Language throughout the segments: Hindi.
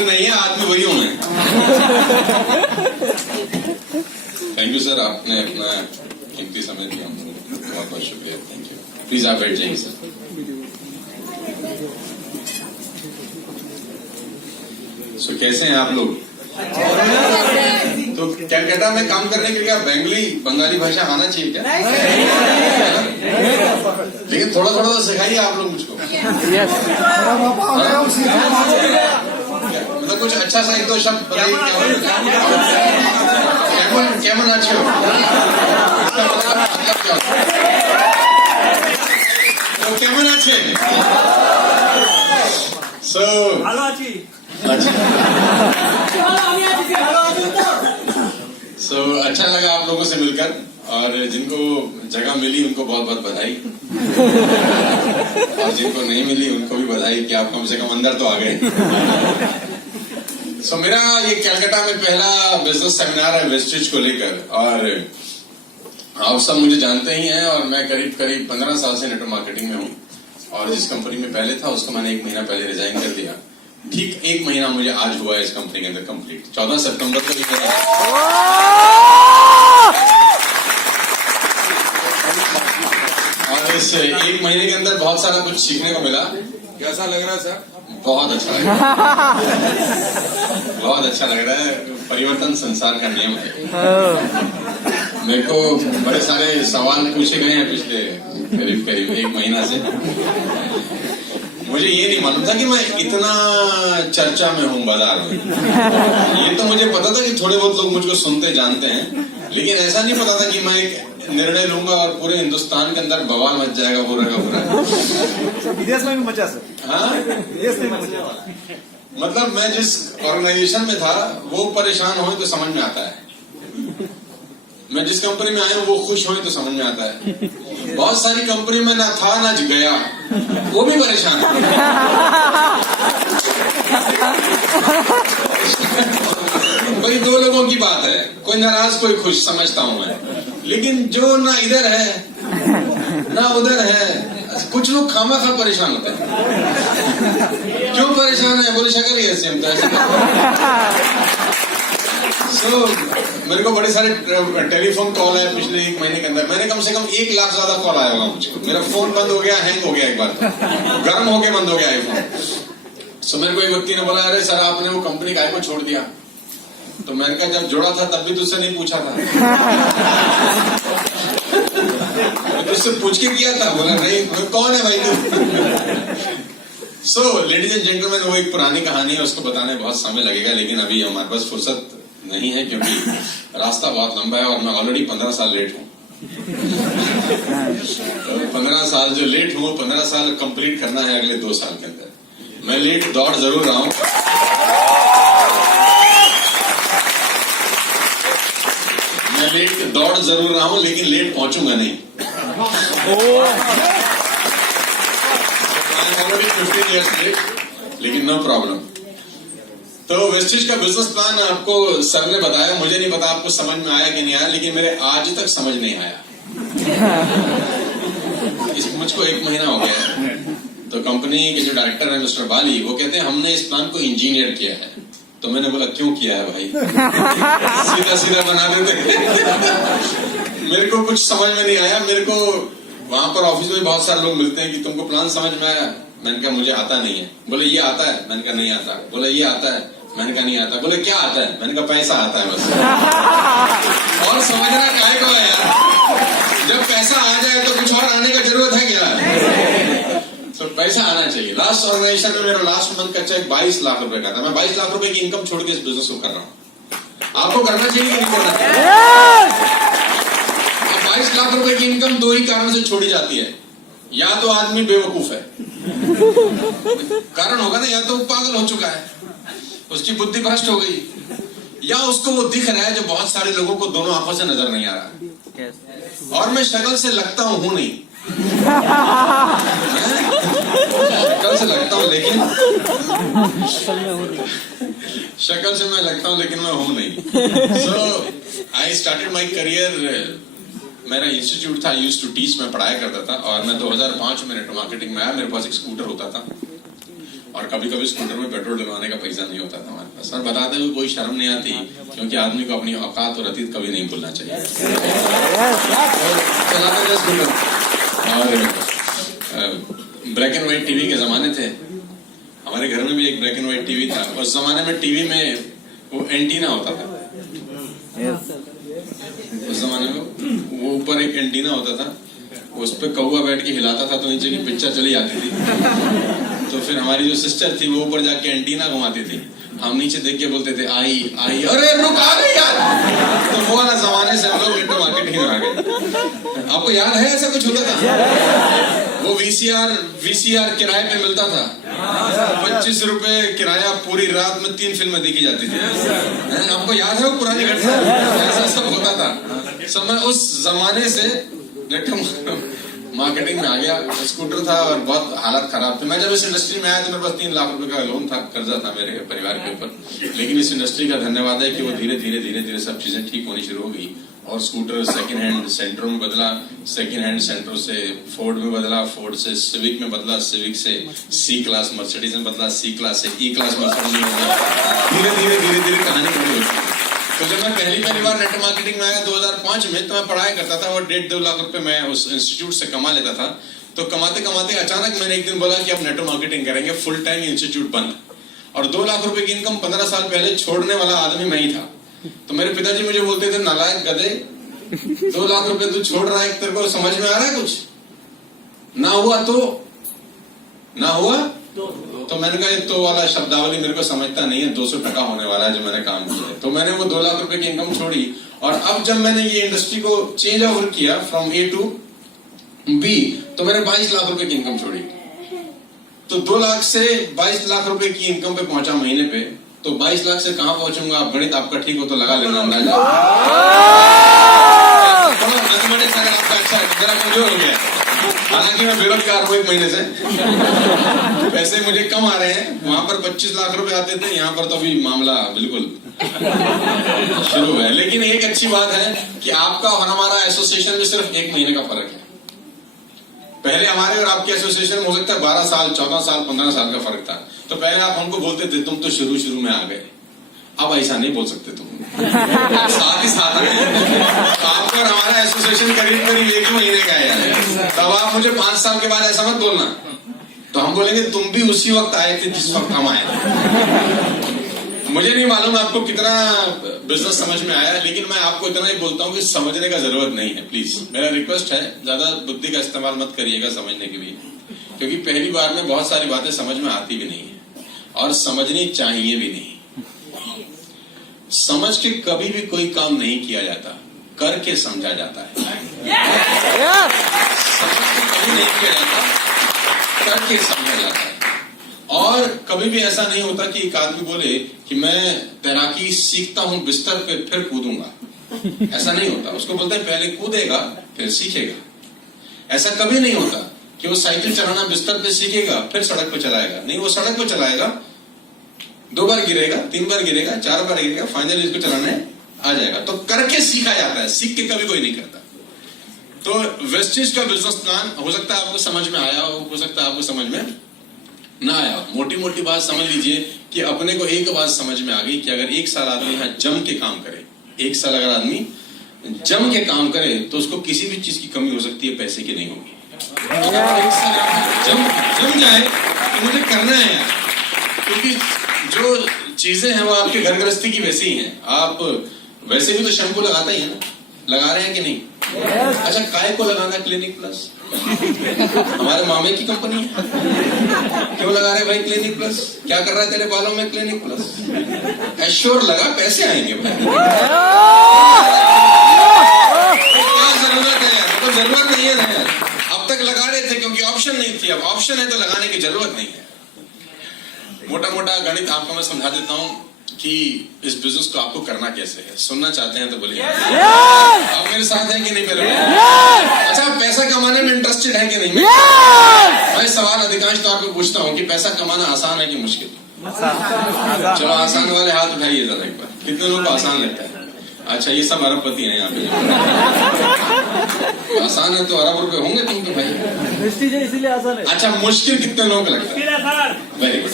नौकरी नहीं है, आदमी वही हूं मैं। थैंक यू सर, आपने अपना कीमती समय दिया, बहुत बहुत शुक्रिया। Thank you. प्लीज आप बैठ जाइए सर। सो कैसे हैं आप लोग? तो कलकत्ता में काम करने के लिए बंगाली भाषा आना चाहिए क्या? लेकिन थोड़ा थोड़ा तो सिखाइए आप लोग मुझको। मतलब कुछ अच्छा सा एक दो शब्द बताइए। कैमन अच्छे हो तो कैमन अच्छे सो अच्छा लगा आप लोगों से मिलकर, और जिनको जगह मिली उनको बहुत बहुत बधाई, और जिनको नहीं मिली उनको भी बधाई कि आप कम से कम अंदर तो आ गए। मेरा ये कलकत्ता में पहला बिजनेस सेमिनार है वेस्टेज को लेकर, और आप सब मुझे जानते ही हैं, और मैं करीब 15 साल से नेटवर्क मार्केटिंग में हूँ, और जिस कंपनी में पहले था उसको मैंने 1 महीना पहले रिजाइन कर दिया। ठीक 1 महीना मुझे आज हुआ है इस कंपनी के अंदर कंप्लीट। 14 सितंबर को भी और इस 1 महीने के अंदर बहुत सारा कुछ सीखने को मिला। कैसा लग रहा है सर? बहुत अच्छा लग रहा है, बहुत अच्छा लग रहा है। परिवर्तन संसार का नियम है। मेरे को बड़े सारे सवाल पूछे गए हैं पिछले करीब 1 महीना से। मुझे ये नहीं मालूम था कि मैं इतना चर्चा में हूँ बाजार में। ये तो मुझे पता था कि थोड़े बहुत लोग मुझको सुनते जानते हैं, लेकिन ऐसा नहीं पता था कि मैं एक निर्णय लूंगा और पूरे हिंदुस्तान के अंदर बवाल मच जाएगा पूरा का पूरा। विदेश में भी मचा सर। हाँ, विदेश में मचा। मतलब मैं जिस ऑर्गेनाइजेशन में था वो परेशान हो तो समझ में आता है, मैं जिस कंपनी में आया हूँ वो खुश हो तो समझ में आता है। बहुत सारी कंपनी में ना था ना गया, वो भी परेशान है। कोई 2 लोगों की बात है, कोई नाराज कोई खुश, समझता हूं मैं। लेकिन जो ना इधर है ना उधर है, कुछ लोग खामा-खा परेशान होते हैं। क्यों परेशान है? बोले शक्ल ही ऐसे हम तो ऐसे। मेरे को बड़े सारे टेलीफोन कॉल आए पिछले 1 महीने के अंदर। मैंने कम से कम 1 लाख ज्यादा कॉल आया होगा मुझको। मेरा फोन बंद हो गया, हैंग हो गया, एक बार गर्म होके बंद हो गया आईफोन। मेरे को एक व्यक्ति ने बोला, अरे सर आपने वो कंपनी काय को छोड़ दिया? तो मैंने कहा जब जोड़ा था तब भी तुझसे नहीं पूछा था। तुझसे पूछ के किया था? बोला नहीं। कौन है भाई तू? लेडीज एंड जेंटलमैन, वो एक पुरानी कहानी है, उसको बताने बहुत समय लगेगा, लेकिन अभी हमारे पास फुर्सत नहीं है क्योंकि रास्ता बहुत लंबा है और मैं ऑलरेडी 15 साल लेट हूँ। 15 साल जो लेट हूँ, 15 साल कंप्लीट करना है अगले 2 साल के अंदर। मैं लेट दौड़ जरूर रहा हूँ, लेकिन लेट पहुंचूंगा नहीं। ऑलरेडी 15 years लेट, लेकिन नो प्रॉब्लम। तो वेस्टेज का बिजनेस प्लान आपको सर ने बताया, मुझे नहीं पता आपको समझ में आया कि नहीं आया, लेकिन मेरे आज तक समझ नहीं आया। मुझको 1 महीना हो गया है। तो कंपनी के जो डायरेक्टर है मिस्टर बाली, वो कहते हैं हमने इस प्लान को इंजीनियर किया है। तो मैंने बोला क्यों किया है भाई? सीधा सीधा बना देते। मेरे को कुछ समझ में नहीं आया। मेरे को वहां पर ऑफिस में बहुत सारे लोग मिलते हैं कि तुमको प्लान समझ में आया? मैंने कहा मुझे आता नहीं है। बोले ये आता है? मैंने कहा नहीं आता। बोले ये आता है? मैंने कहा नहीं आता। बोले क्या आता है? मैंने कहा पैसा आता है बस। और समझना काय को है यार? जब पैसा आ जाए तो कुछ और आने का जरूरत है क्या? तो पैसा आना चाहिए। लास्ट ऑर्गेनाइजेशन में मेरा लास्ट मंथ का चेक 22 लाख रुपए का था। मैं 22 लाख रुपए की इनकम छोड़ के इस बिजनेस को कर रहा हूँ। आपको करना चाहिए कि नहीं करना चाहिए? 22 लाख रुपए की इनकम 2 ही कारण से छोड़ी जाती है। या तो आदमी बेवकूफ है, कारण होगा ना, या तो वो पागल हो चुका है, उसकी बुद्धि भ्रष्ट हो गई, या उसको वो दिख रहा है जो बहुत सारे लोगों को दोनों आंखों से नजर नहीं आ रहा। और मैं शक्ल से लगता हूं नहीं, शक्ल से लगता हूं लेकिन शक्ल से मैं लगता हूं लेकिन मैं हूं नहीं। सो आई स्टार्टेड माई करियर, मेरा इंस्टीट्यूट था, यूज्ड टू टीच, मैं पढ़ाया करता था। और मैं 2005 में नेटवर्क मार्केटिंग में आया, मेरे पास एक स्कूटर होता था। और कभी कभी स्कूटर में पेट्रोल डलवाने का पैसा नहीं होता था हमारे पास, और बताते हुए कोई शर्म नहीं आती, क्योंकि आदमी को अपनी औकात और अतीत कभी नहीं भूलना चाहिए। चलाते थे स्कूटर, और ब्लैक एंड व्हाइट टीवी के जमाने थे। हमारे घर में भी एक ब्लैक एंड व्हाइट टीवी था। उस जमाने में टीवी में वो एंटीना होता था। उस जमाने में वो ऊपर एक एंटीना होता था, उस पर कौवा बैठ के हिलाता था तो नीचे की पिक्चर चली जाती थी। तो फिर हमारी जो सिस्टर थी वो ऊपर जाके एंटीना घुमाती थी, हम नीचे देख के बोलते थे आई आई, अरे रुक आ गई यार। तो वो वाला जमाने से हम लोग नेट मार्केटिंग में आ गए। आपको याद है ऐसा कुछ होता था? वो वीसीआर किराए पे मिलता था, 25 रुपए किराया, पूरी रात में 3 फिल्में देखी जाती थी। आपको याद है वो पुरानी घटना? ऐसा सब होता था। सब मैं उस जमाने से मार्केटिंग में आ गया। स्कूटर था और बहुत हालत खराब थी। मैं जब इस इंडस्ट्री में आया तो मेरे पास 3 लाख रुपए का लोन था, कर्जा था मेरे परिवार के ऊपर। लेकिन इस इंडस्ट्री का धन्यवाद है कि वो धीरे धीरे सब चीजें ठीक होनी शुरू हो गई, और स्कूटर सेकंड हैंड सेंटरों में बदला, सेकंड हैंड सेंटरों से फोर्ड में बदला, फोर्ड से सिविक में बदला, सिविक से सी क्लास मर्सिडीज में बदला, सी क्लास से ई क्लास मर्सिडीज में बदला। धीरे धीरे कहानी पूरी होती। तो जब मैं पहली बार नेट मार्केटिंग में आया 2005 में, तो मैं पढ़ाई करता था और 1.5-2 लाख रुपए मैं उस इंस्टीट्यूट से कमा लेता था। तो कमाते कमाते अचानक मैंने एक दिन बोला कि अब नेट मार्केटिंग करेंगे, फुल टाइम इंस्टीट्यूट बंद। और 2 लाख रुपए की इनकम 15 साल पहले छोड़ने वाला आदमी मैं ही था। तो मेरे पिताजी मुझे बोलते थे, नालायक गधे, 2 लाख रुपए तू छोड़ रहा है, तेरे को समझ में आ रहा है कुछ? ना हुआ तो मैंने कहा तो वाला शब्दावली मेरे को समझता नहीं है, 200 टका होने वाला है जो मैंने काम किया है। तो मैंने वो 2 लाख रुपए की इनकम छोड़ी, और अब जब मैंने ये इंडस्ट्री को चेंज ओवर किया फ्रॉम ए टू बी, तो मैंने 22 लाख रुपए की इनकम छोड़ी। तो 2 लाख से 22 लाख रुपए की इनकम पे पहुंचा महीने पे। तो 22 लाख से कहां पहुंचूंगा? आप गणित आपका ठीक हो तो लगा लेना अंदाजा। मैथमेटिक्स अगर आपका अच्छा है, जरा कमजोर हो गया। हालांकि मैं बेरोजगार हूं 1 महीने से, पैसे मुझे कम आ रहे हैं। वहां पर 25 लाख रुपए आते थे, यहाँ पर तो अभी मामला बिल्कुल शुरू है। लेकिन एक अच्छी बात है कि आपका और हमारा एसोसिएशन में सिर्फ 1 महीने का फर्क है। पहले हमारे और आपके एसोसिएशन में हो सकता है 12 साल, 14 साल, 15 साल का फर्क था। तो पहले आप हमको बोलते थे तुम तो शुरू में आ गए। अब ऐसा नहीं बोल सकते तुम, साथ ही साथ आपका और हमारा एसोसिएशन करीब 1 महीने का है। तब आप मुझे 5 साल के बाद ऐसा मत बोलना, तो हम बोलेंगे तुम भी उसी वक्त आए थे जिस वक्त हम आए। मुझे नहीं मालूम आपको कितना बिजनेस समझ में आया, लेकिन मैं आपको इतना ही बोलता हूँ कि समझने का जरूरत नहीं है। प्लीज मेरा रिक्वेस्ट है, ज्यादा बुद्धि का इस्तेमाल मत करिएगा समझने के लिए, क्योंकि पहली बार में बहुत सारी बातें समझ में आती भी नहीं है और समझनी चाहिए भी नहीं। समझ के कभी भी कोई काम नहीं किया जाता, करके समझा जाता है। समझ के कभी नहीं किया जाता, करके समझा जाता है। और कभी भी ऐसा नहीं होता कि एक आदमी बोले कि मैं तैराकी सीखता हूं बिस्तर पे फिर कूदूंगा, ऐसा नहीं होता। उसको बोलते हैं पहले कूदेगा फिर सीखेगा। ऐसा कभी नहीं होता कि वो साइकिल चलाना बिस्तर पे सीखेगा फिर सड़क पे चलाएगा। नहीं, वो सड़क पे चलाएगा, 2 बार गिरेगा, 3 बार गिरेगा, 4 बार गिरेगा, फाइनली इसको चलाने आ जाएगा। तो करके सीखा जाता है, सीख के कभी कोई नहीं करता। तो वेस्टेज का बिजनेस प्लान हो सकता है आपको समझ में आया हो सकता है आपको समझ में ना आया। मोटी मोटी बात समझ लीजिए कि अपने को एक बात समझ में आ गई कि अगर 1 साल आदमी यहाँ जम के काम करे, 1 साल अगर आदमी जम के काम करे तो उसको किसी भी चीज की कमी हो सकती है, पैसे की नहीं होगी। अगर 1 साल जम जाए तो मुझे करना है यार, क्योंकि जो चीजें हैं वो आपके घर गृहस्थी की वैसी ही हैं। आप वैसे भी तो शैम्पू लगाते ही है ना, लगा रहे हैं कि नहीं? अच्छा, काय को लगाना क्लिनिक प्लस? हमारे मामे की कंपनी है, क्यों लगा रहे भाई क्लिनिक प्लस? क्या कर रहा है तेरे बालों में क्लिनिक प्लस? एश्योर लगा, पैसे आएंगे भाई। क्या जरूरत है यार? तो जरूरत नहीं है ना यार। अब तक लगा रहे थे क्योंकि ऑप्शन नहीं थी, अब ऑप्शन है तो लगाने की जरूरत नहीं है। मोटा मोटा गणित आपको मैं समझा देता हूँ कि इस बिजनेस को आपको करना कैसे है। सुनना चाहते हैं तो बोलिए। आप मेरे साथ हैं कि नहीं मेरे? अच्छा, पैसा कमाने में इंटरेस्टेड है कि नहीं? मैं सवाल अधिकांश तौर पे पूछता हूँ कि पैसा कमाना आसान है कि मुश्किल? चलो आसान वाले हाथ उठाइए जरा एक बार, कितने लोगों को आसान लगता है? अच्छा, ये सब अरबपति हैं यहाँ पे। आसान है तो अरब रुपए होंगे तुमको भाई, इसीलिए आसान है। अच्छा, मुश्किल कितने लोगों को लगता है? Very good.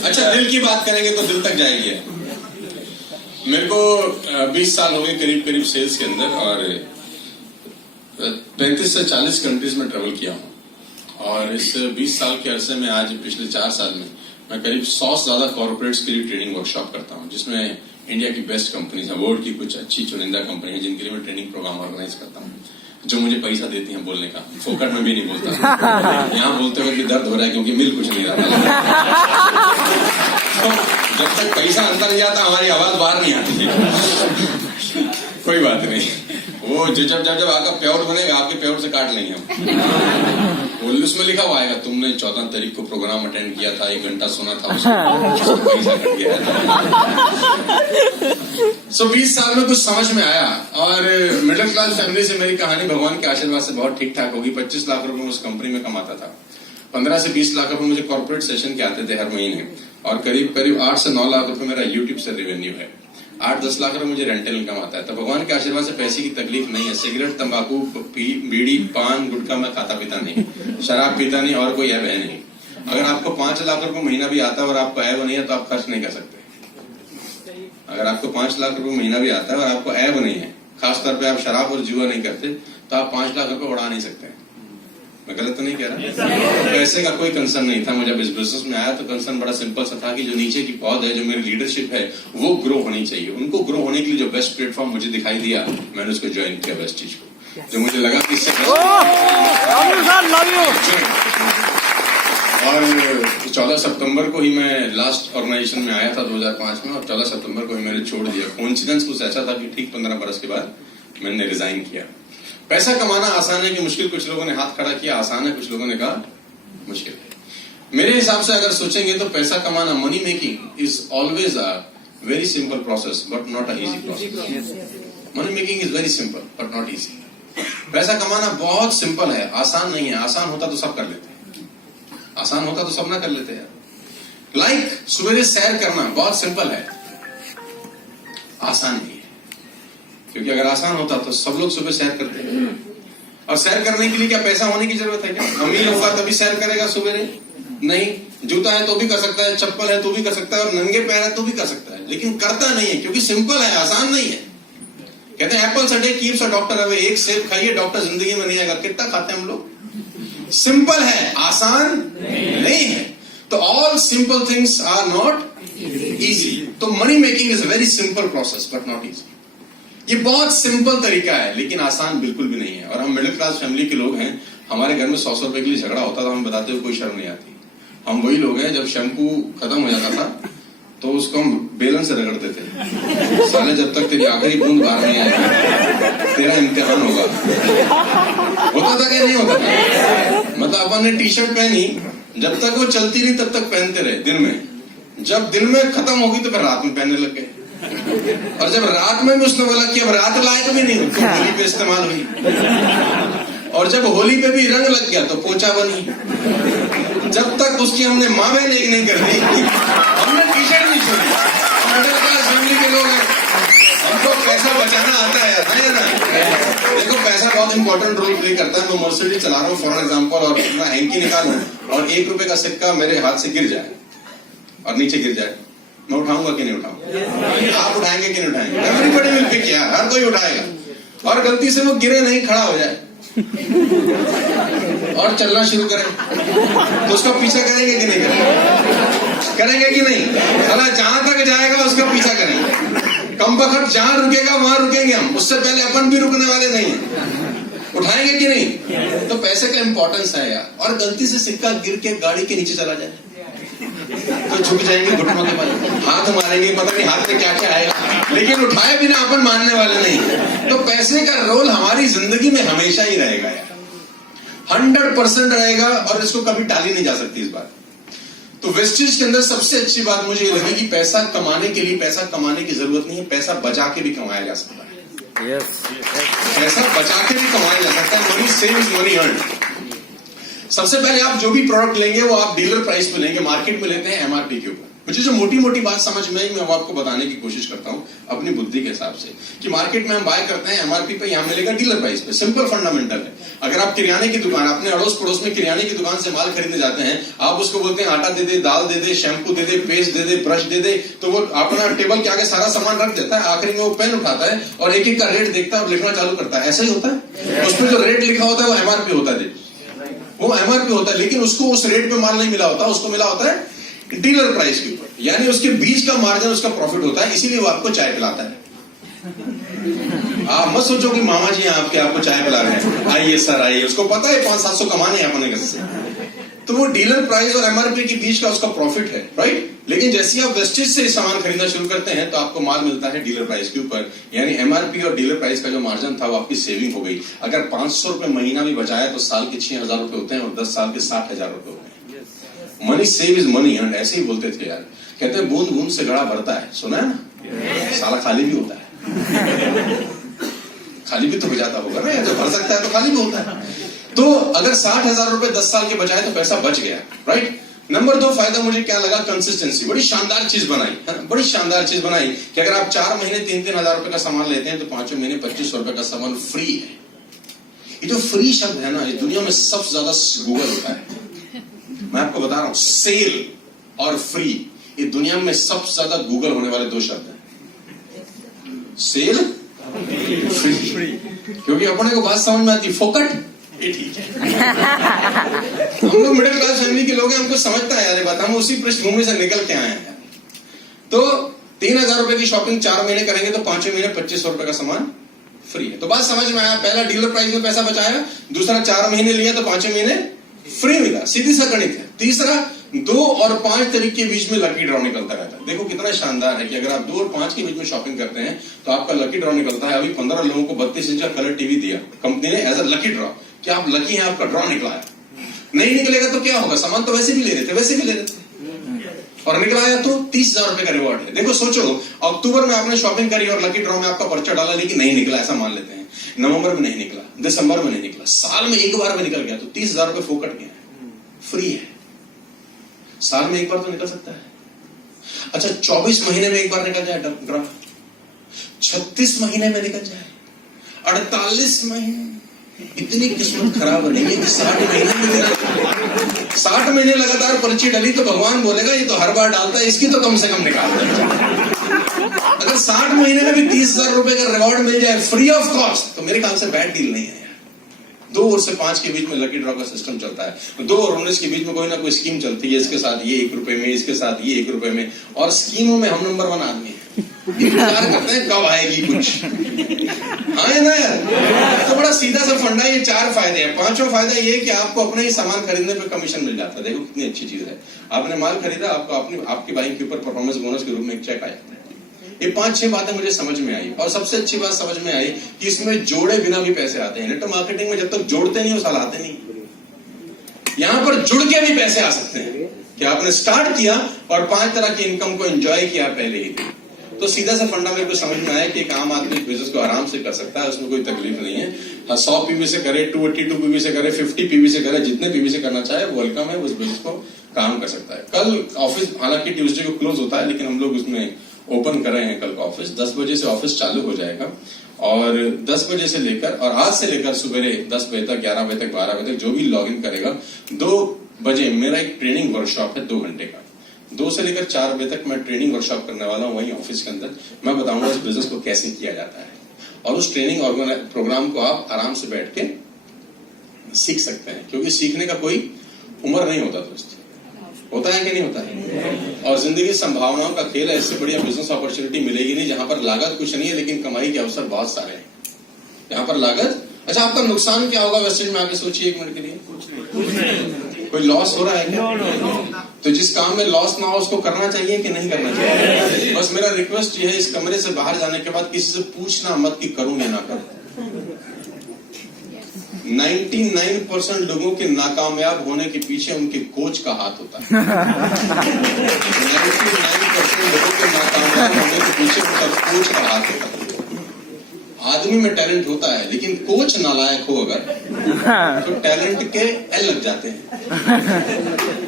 अच्छा, दिल की बात करेंगे तो दिल तक जाएगी। मेरे को 20 साल हो गए करीब करीब सेल्स के अंदर, और 35 से 40 कंट्रीज में ट्रेवल किया हूँ। और इस 20 साल के अरसे में आज पिछले 4 साल में मैं करीब 100 से ज्यादा कॉर्पोरेट्स के लिए ट्रेनिंग वर्कशॉप करता हूँ, जिसमें इंडिया की बेस्ट कंपनीज है, वर्ल्ड की कुछ अच्छी चुनिंदा कंपनी है जिनके लिए मैं ट्रेनिंग प्रोग्राम ऑर्गेनाइज करता हूँ, जो मुझे पैसा देती हैं बोलने का। फोकट में भी नहीं बोलता, यहाँ बोलते हुए भी दर्द हो रहा है क्योंकि मिल कुछ नहीं रहा। तो जब तक पैसा अंदर नहीं जाता हमारी आवाज बाहर नहीं आती। कोई बात नहीं, वो जब आपका प्योर बनेगा आपके प्योर से काट लेंगे हम। उसमें लिखा हुआ आएगा तुमने 14 तारीख को प्रोग्राम अटेंड किया था, 1 घंटा सुना था, उसको पैसा कट गया था। 20 साल में कुछ समझ में आया, और मिडिल क्लास फैमिली से मेरी कहानी भगवान के आशीर्वाद से बहुत ठीक ठाक होगी। 25 लाख रुपए उस कंपनी में कमाता था, 15 से 20 लाख रुपए मुझे कॉर्पोरेट सेशन के आते थे हर महीने, और करीब करीब 8 से 9 लाख रुपए मेरा यूट्यूब से रेवेन्यू है। 8-10 लाख रुपए मुझे रेंटल इनकम आता है। तो भगवान के आशीर्वाद से पैसे की तकलीफ नहीं है। सिगरेट, तंबाकू, बीड़ी, पान, गुटखा मैं खाता पीता नहीं, शराब पीता नहीं, और कोई ऐब है नहीं। अगर आपको 5 लाख रुपए महीना भी आता है और आपको ऐब नहीं है तो आप खर्च नहीं कर सकते। अगर आपको 5 लाख रुपए महीना भी आता है और आपको ऐब नहीं है, खासतौर पे आप शराब और जुआ नहीं करते, तो आप 5 लाख रुपए उड़ा नहीं सकते। मैं गलत तो नहीं कह रहा? पैसे का कोई कंसर्न नहीं था। मुझे इस बिजनेस में आया तो कंसर्न बड़ा सिंपल सा था कि जो नीचे की पौध है, जो मेरी लीडरशिप है, वो ग्रो होनी चाहिए। उनको ग्रो होने के लिए जो बेस्ट प्लेटफॉर्म मुझे दिखाई दिया, मैंने उसको ज्वाइन किया, बेस्ट चीज को, जो मुझे लगा कि इससे और 14 सितंबर को ही मैं लास्ट ऑर्गेनाइजेशन में आया था 2005 में, और 14 सितंबर को ही मैंने छोड़ दिया। कोइंसिडेंस कुछ ऐसा था कि ठीक 15 बरस के बाद मैंने रिजाइन किया। पैसा कमाना आसान है कि मुश्किल? कुछ लोगों ने हाथ खड़ा किया आसान है, कुछ लोगों ने कहा मुश्किल है। मेरे हिसाब से अगर सोचेंगे तो पैसा कमाना, money making is always a very simple process but not a easy process. Money making is very simple but not easy. पैसा कमाना बहुत सिंपल है, आसान नहीं है। आसान होता तो सब कर लेते, आसान होता तो सब ना कर लेते यार। लाइक सवेरे सैर करना बहुत सिंपल है, आसान नहीं है। क्योंकि अगर आसान होता तो सब लोग सुबह सैर करते हैं। और सैर करने के लिए क्या पैसा होने की जरूरत है क्या? अमीर होगा तभी सैर करेगा सवेरे? नहीं। जूता है तो भी कर सकता है, चप्पल है तो भी कर सकता है, और नंगे पैर है तो भी कर सकता है, लेकिन करता नहीं है क्योंकि सिंपल है, आसान नहीं है। कहते हैं Apple a day keeps a doctor away. एक सेब खाइए, डॉक्टर जिंदगी में नहीं आएगा। कितना खाते हैं हम लोग? सिंपल है, आसान नहीं है। तो all simple things are not easy. तो money making is a very simple process but not easy. ये बहुत सिंपल तरीका है लेकिन आसान बिल्कुल भी नहीं है। और हम मिडिल क्लास फैमिली के लोग हैं, हमारे घर में 100 रुपए के लिए झगड़ा होता था, हम बताते हुए कोई शर्म नहीं आती। हम वही लोग हैं, जब शैम्पू खत्म हो जाता था तो उसको हम बेलन से रगड़ते थे। साले जब तक तेरी आखिरी बूंद बाहर नहीं आएगी तेरा इम्तिहान होगा। होता था कि नहीं होता था? मतलब अपन ने टी शर्ट पहनी, जब तक वो चलती रही तब तक पहनते रहे दिन में। जब दिन में खत्म होगी तो फिर रात में पहनने लग गए। और जब रात में भी उसने बोला कि अब रात लायक भी नहीं, तो होली पे इस्तेमाल हुई। और जब होली पे भी रंग लग गया तो पोछा बनी। जब तक उसकी हमने माँ बहन एक नहीं कर दी, हमने टी शर्ट नहीं छोड़ी। मिडिल क्लास फैमिली के लोग हैं, हमको पैसा बचाना आता है ना। देखो पैसा बहुत इंपॉर्टेंट रोल प्ले करता है। मैं मर्सिडीज चला रहा हूँ फॉर एग्जाम्पल, और मैं हैंकी निकालूं और 1 रुपए का सिक्का मेरे हाथ से गिर जाए और नीचे गिर जाए, मैं उठाऊंगा कि नहीं उठाऊंगा? आप उठाएंगे कि नहीं उठाएंगे? एवरीबॉडी विल पिक यार, हर कोई उठाएगा। और गलती से वो गिरे नहीं, खड़ा हो जाए और चलना शुरू करे तो उसका पीछा करेंगे कि नहीं करेंगे? करेंगे कि नहीं? अल्लाह जहां तक जाएगा उसका पीछा करेंगे। कम बखत जहां रुकेगा वहां रुकेंगे हम, उससे पहले अपन भी रुकने वाले नहीं है। उठाएंगे कि नहीं? तो पैसे का इंपॉर्टेंस है यार। और गलती से सिक्का गिर के गाड़ी के नीचे चला जाए तो झुक जाएंगे घुटनों के बल, हाथ मारेंगे, पता नहीं हाथ में क्या क्या आएगा, लेकिन उठाए बिना अपन मानने वाले नहीं। तो पैसे का रोल हमारी जिंदगी में हमेशा ही रहेगा यार, 100% रहेगा, और इसको कभी टाली नहीं जा सकती इस बात। तो वेस्टेज के अंदर सबसे अच्छी बात मुझे ये लगी कि पैसा कमाने के लिए पैसा कमाने की जरूरत नहीं है, पैसा बचा के भी कमाया जा सकता है। पैसा बचा के भी कमाया जा सकता है। Money save is money earn. सबसे पहले आप जो भी प्रोडक्ट लेंगे वो आप डीलर प्राइस पे लेंगे, मार्केट में लेते हैं एमआरपी के ऊपर। मुझे जो मोटी मोटी बात समझ में आई मैं वो आपको बताने की कोशिश करता हूं अपनी बुद्धि के हिसाब से कि मार्केट में हम बाय करते हैं एमआरपी पे, यहां मिलेगा डीलर प्राइस पे। सिंपल फंडामेंटल है। अगर आप किराने की दुकान, अपने अड़ोस पड़ोस में किराने की दुकान से माल खरीदने जाते हैं, आप उसको बोलते हैं आटा दे दे, दाल दे दे, शैम्पू दे दे, पेस्ट दे दे, ब्रश दे दे, तो वो अपना टेबल के आगे सारा सामान रख देता है। आखिरी में वो पेन उठाता है और एक एक का रेट देखता है और लिखना चालू करता है। ऐसा ही होता है। उसमें जो रेट लिखा होता है वो एमआरपी होता है, वो एमआरपी होता है, लेकिन उसको उस रेट पे माल नहीं मिला होता, उसको मिला होता है डीलर प्राइस के ऊपर, यानी उसके बीच का मार्जिन उसका प्रॉफिट होता है। इसीलिए वो आपको चाय पिलाता है। आप मत सोचो कि मामा जी आपको चाय पिला रहे हैं, आइए सर आइए, उसको पता है 500-700 कमाने हैं अपने घर से। तो वो डीलर प्राइस और एमआरपी के बीच का उसका प्रॉफिट है, राइट। लेकिन जैसे आप वेस्टेज से सामान खरीदना शुरू करते हैं तो आपको माल मिलता है डीलर प्राइस के ऊपर, यानी एमआरपी और डीलर प्राइस का जो मार्जिन था वो आपकी सेविंग हो गई। अगर 500 रुपए महीना भी बचाया तो साल के 6,000 रुपए होते हैं और 10 साल के 60,000 रुपए होते हैं। मनी सेव इज मनी, ऐसे ही बोलते थे यार। कहते हैं बूंद बूंद से घड़ा भरता है, सुना है ना। साला खाली भी होता है, खाली भी तो हो जाता होगा ना, जब भर सकता है तो खाली भी होता है। तो अगर 60,000 रुपए 10 साल के बचाए तो पैसा बच गया, राइट। नंबर 2 फायदा मुझे क्या लगा, कंसिस्टेंसी। बड़ी शानदार चीज बनाई, बड़ी शानदार चीज बनाई कि अगर आप 4 महीने 3-3 हजार रुपए का सामान लेते हैं तो 5 महीने 2500 रुपए का सामान फ्री है। ये जो फ्री शब्द है ना, इस दुनिया में सबसे ज्यादा गूगल होता है। मैं आपको बता रहा हूं, सेल और फ्री, ये दुनिया में सबसे ज्यादा गूगल होने वाले 2 शब्द हैं। Cell, free. क्योंकि अपने को बात समझ में आती, फोकट ये ठीक है। हम लोग मिडिल क्लास फैमिली के लोग हैं, हमको समझता है यार बात, हम उसी पृष्ठभूमि से निकल के आए हैं। तो 3,000 रुपए की शॉपिंग 4 महीने करेंगे तो 5वें महीने 2500 रुपए का सामान फ्री है। तो बात समझ में आया, पहला डीलर प्राइस में पैसा बचाया, दूसरा 4 महीने लिया तो 5वें महीने फ्री मिला, सीधी सा गणित है। तीसरा 2 और 5 तारीख के बीच में लकी ड्रॉ निकलता रहता है। देखो कितना शानदार है कि अगर आप 2 और 5 के बीच में शॉपिंग करते हैं तो आपका लकी ड्रॉ निकलता है। अभी 15 लोगों को 32 इंच का कलर टीवी दिया कंपनी ने एज अ लकी ड्रॉ, कि आप लकी हैं, आपका ड्रॉ निकला है। नहीं निकलेगा तो क्या होगा, सामान तो वैसे भी ले रहे थे, और निकला आया तो 30,000 रुपए का रिवॉर्ड है। देखो सोचो, अक्टूबर में आपने शॉपिंग करी और लकी ड्रॉ में आपका पर्चा डाला, लेकिन नहीं निकला, ऐसा मान लेते हैं। नवंबर में नहीं निकला, दिसंबर में नहीं निकला, साल में एक बार में निकल गया तो 30,000 रुपए फोकट गया, फ्री है। साल में एक बार तो निकल सकता है। अच्छा 24 महीने में एक बार निकल जाए ड्रॉ, 36 महीने में निकल जाए, 48 महीने, इतनी किस्मत खराब नहीं है कि 60 महीने में निकल। 60 महीने लगातार पर्ची डली तो भगवान बोलेगा ये तो हर बार डालता है, इसकी तो कम से कम निकाल दे। अगर 60 महीने में भी 30,000 रुपए का रिवॉर्ड मिल जाए फ्री ऑफ कॉस्ट तो मेरे ख्याल से बैड डील नहीं है यार। 2 और से 5 के बीच में लकी ड्रॉ का सिस्टम चलता है, 2 और 19 के बीच में कोई ना कोई स्कीम चलती है, इसके साथ ये 1 रुपए में, इसके साथ ये 1 रुपए में, और स्कीमों में हम नंबर 1 आदमी है। इंतजार करते हैं कब आएगी कुछ, हाँ है ना यार। तो बड़ा सीधा सा फंडा, ये 4 फायदे हैं। 5वां फायदा ये कि आपको अपने ही सामान खरीदने पे कमीशन मिल जाता है। देखो कितनी अच्छी चीज है, आपने माल खरीदा, आपको आपकी बाइक के ऊपर परफॉर्मेंस बोनस के रूप में एक चेक आया। ये 5-6 बातें मुझे समझ में आई, और सबसे अच्छी बात समझ में आई कि इसमें जोड़े बिना भी पैसे आते हैं। नेटवर्क मार्केटिंग में जब तक जोड़ते नहीं वो साल आते नहीं। यहां पर जुड़ के भी पैसे आ सकते हैं कि आपने स्टार्ट किया और 5 तरह की इनकम को एंजॉय किया पहले ही। तो सीधा सा फंडा मेरे को समझ में आया कि एक आम आदमी बिजनेस को आराम से कर सकता है, उसमें कोई तकलीफ नहीं है। 100 पीवी से करे, 282 पीवी से करे, 50 पीवी से करे, जितने पीवी से करना चाहे वो वेलकम है, उस बिजनेस को काम कर सकता है। कल ऑफिस हालांकि ट्यूसडे को क्लोज होता है, लेकिन हम लोग उसमें ओपन कर रहे हैं कल का ऑफिस। 10 बजे से ऑफिस चालू हो जाएगा, और 10 बजे से लेकर, और आज से लेकर सुबह 10 बजे तक, 11 बजे तक, 12 बजे तक जो भी लॉग इन करेगा, 2 बजे मेरा एक ट्रेनिंग वर्कशॉप है 2 घंटे का। 2 से लेकर 4 बजे तक मैं ट्रेनिंग वर्कशॉप करने वाला हूं वहीं ऑफिस के अंदर। मैं बताऊंगा इस बिजनेस को कैसे किया जाता है, और उस ट्रेनिंग प्रोग्राम को आप आराम से बैठ के सीख सकते हैं, क्योंकि सीखने का कोई उम्र नहीं होता दोस्त। होता है कि नहीं होता है? और जिंदगी संभावनाओं का खेल है, इससे बढ़िया बिजनेस अपॉर्चुनिटी मिलेगी नहीं, जहां पर लागत कुछ नहीं है लेकिन कमाई के अवसर बहुत सारे हैं। यहाँ पर लागत, अच्छा आपका नुकसान क्या होगा वेस्टेज में, आगे सोचिए 1 मिनट के लिए। कोई लॉस हो रहा है क्या? तो जिस काम में लॉस ना हो उसको करना चाहिए कि नहीं करना चाहिए? बस मेरा रिक्वेस्ट ये है, इस कमरे से बाहर जाने के बाद किसी से पूछना मत कि करूं या ना करूं। 99% लोगों के नाकामयाब होने के पीछे उनके कोच का हाथ होता है। 99% लोगों के नाकामयाब होने के पीछे उनका कोच का हाथ होता है। आदमी में टैलेंट होता है, लेकिन कोच नालायक हो अगर तो टैलेंट के एल लग जाते हैं।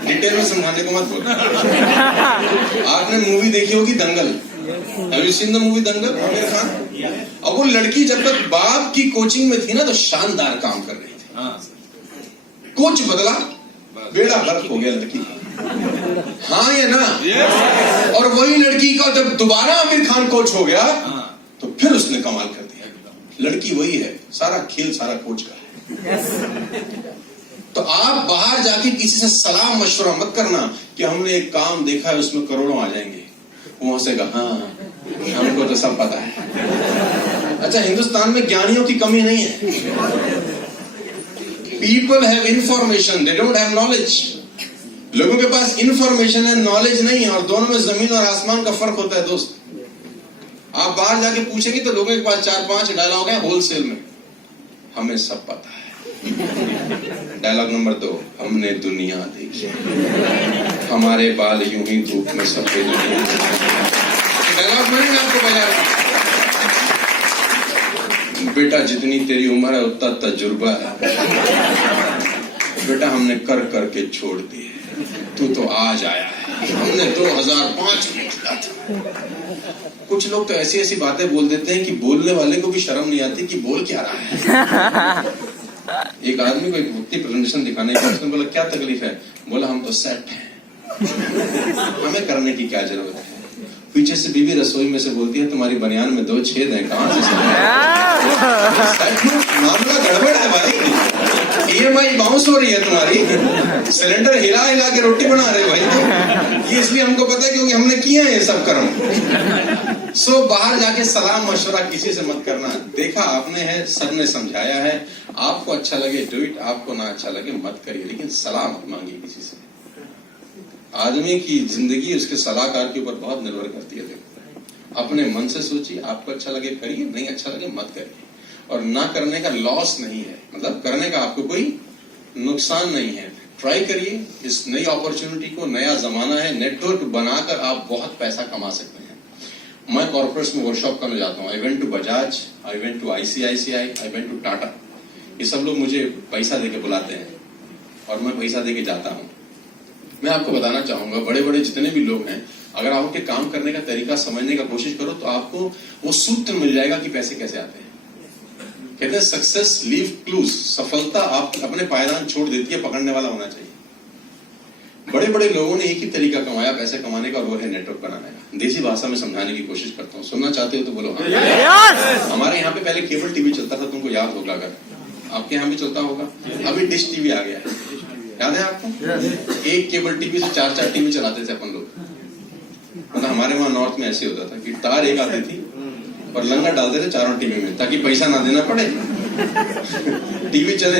डिटेल में समझाने को मत बोलो। आपने मूवी देखी होगी दंगल, Have you seen the movie दंगल, आमिर खान? अब वो लड़की जब तक बाप की कोचिंग में थी ना तो शानदार काम कर रही थी। कोच बदला, बेड़ा गर्क हो गया लड़की का। हाँ या ना? और वही लड़की का जब दोबारा आमिर खान कोच हो गया तो फिर उसने कमाल कर दिया। लड़की वही है, सारा खेल सारा कोच का है। तो आप बाहर जाके किसी से सलाह मशवरा मत करना कि हमने एक काम देखा है उसमें करोड़ों आ जाएंगे। वो हंसेगा, हाँ हमको तो सब पता है। अच्छा, हिंदुस्तान में ज्ञानियों की कमी नहीं है। People have information, they don't have knowledge. लोगों के पास इंफॉर्मेशन है, नॉलेज नहीं है, और दोनों में जमीन और आसमान का फर्क होता है दोस्त। आप बाहर जाके पूछेंगे तो लोगों के पास 4-5 डायलॉग है होलसेल में, हमें सब पता है। डायलॉग नंबर 2, हमने दुनिया देखी, हमारे बाल यूं ही धूप में सफेद नहीं। डायलॉग मैंने आपको बताया, बेटा जितनी तेरी उम्र है उतना तजुर्बा है। बेटा हमने कर करके छोड़ दिए, तू तो आज आया है, हमने 2005 में किया था। कुछ लोग तो ऐसी ऐसी बातें बोल देते हैं कि बोलने वाले को भी शर्म नहीं आती कि बोल क्या रहा है। एक आदमी को एक व्यक्ति प्रेजेंटेशन दिखाने का, उसने बोला क्या तकलीफ है? बोला हम तो सेट हैं, हमें करने की क्या जरूरत है। पीछे से बीवी रसोई में से बोलती है तुम्हारी बनियान में 2 छेद हैं, कहां से मामला गड़बड़ है भाई, EMI बाउंस हो रही है तुम्हारी, सिलेंडर हिला हिला के रोटी बना रहे भाई तो ये इसलिए हमको पता है क्योंकि हमने किया है ये सब कर्म। सो बाहर जाके सलाह मशवरा किसी से मत करना। देखा आपने है, सबने समझाया है, आपको अच्छा लगे डू इट, आपको ना अच्छा लगे मत करिए, लेकिन सलाह मत मांगिए किसी से। आदमी की जिंदगी उसके सलाहकार के ऊपर बहुत निर्भर करती है। देखो अपने मन से सोचिए, आपको अच्छा लगे करिए, नहीं अच्छा लगे मत करिए। और ना करने का लॉस नहीं है, मतलब करने का आपको कोई नुकसान नहीं है। ट्राई करिए इस नई अपॉर्चुनिटी को, नया जमाना है, नेटवर्क बनाकर आप बहुत पैसा कमा सकते हैं। मैं कॉर्पोरेट्स में वर्कशॉप करने जाता हूँ। I went to Bajaj, I went to ICICI, I went to Tata. ये सब लोग मुझे पैसा देके बुलाते हैं और मैं पैसा देके जाता हूँ। मैं आपको बताना चाहूंगा, बड़े बड़े जितने भी लोग हैं, अगर आप उनके काम करने का तरीका समझने का कोशिश करो तो आपको वो सूत्र मिल जाएगा कि पैसे कैसे आते हैं। कहते हैं सक्सेस लीव क्लूज, सफलता आप अपने पायदान छोड़ देती है, पकड़ने वाला होना चाहिए। बड़े बड़े लोगों ने एक ही तरीका कमाया पैसे कमाने का, वो है नेटवर्क बनाने का। देसी भाषा में समझाने की कोशिश करता हूँ, सुनना चाहते हो तो बोलो हाँ। हमारे यहाँ पे पहले केबल टीवी चलता था, तुमको याद होगा, अगर आपके यहाँ भी चलता होगा। अभी डिश टीवी आ गया है, याद है आपको? एक केबल टीवी से 4-4 टीवी चलाते थे अपन लोग। मतलब हमारे वहां नॉर्थ में ऐसे होता था कि तार एक आती थी और लंगा डालते थे चारों टीवी में ताकि पैसा ना देना पड़े, टीवी चले।